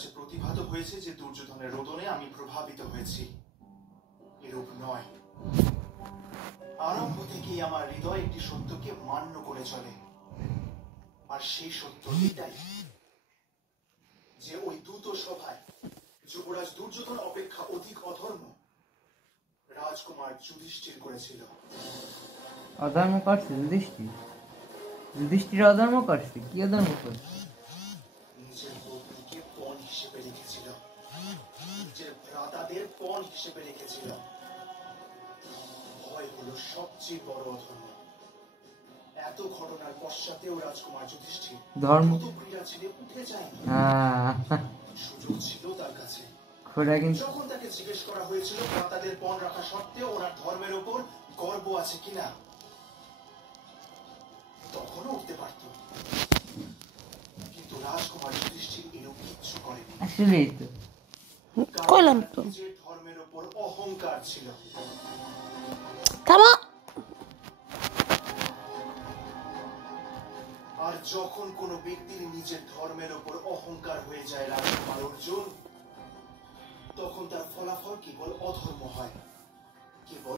কাছে প্রতিভাত হয়েছে যে দুর্যোধনের রোদনে আমি প্রভাবিত হয়েছি, এরূপ নয়। আরম্ভ থেকেই আমার হৃদয় একটি সত্যকে মান্য করে চলে, আর সেই সত্য এটাই যে ওই দ্রুত সভায় যুবরাজ দুর্যোধন অপেক্ষা অধিক অধর্ম রাজকুমার যুধিষ্ঠির করেছিল। অধর্ম করছে যুধিষ্ঠির? যুধিষ্ঠির অধর্ম করছে? কি অধর্ম করছে? নিজের পত্নীকে পণ হিসেবে রেখেছিল, নিজের ভ্রাতাদের পণ হিসেবে রেখেছিল। ভয় হলো সবচেয়ে বড় অধর্ম। এত ঘটনার পশ্চাতেও রাজকুমার যুধিষ্ঠির ধর্ম ক্রীড়া ছেড়ে উঠে যায়নি। সুযোগ ছিল তার কাছে। যখন তাকে জিজ্ঞেস করা হয়েছিল ভ্রাতাদের পণ রাখা সত্ত্বেও ওনার ধর্মের উপর গর্ব আছে কিনা, তখনও উঠতে পারত, কিন্তু রাজকুমার যুধিষ্ঠির এরকম কিচ্ছু করেনি। আসলেই তো কইলাম তো, নিজের ধর্মের উপর অহংকার ছিল। আর যখন কোনো ব্যক্তির নিজের ধর্মের উপর অহংকার হয়ে যায় রাজকুমার অর্জুন, তখন তার ফলাফল কেবল অধর্ম হয়, কেবল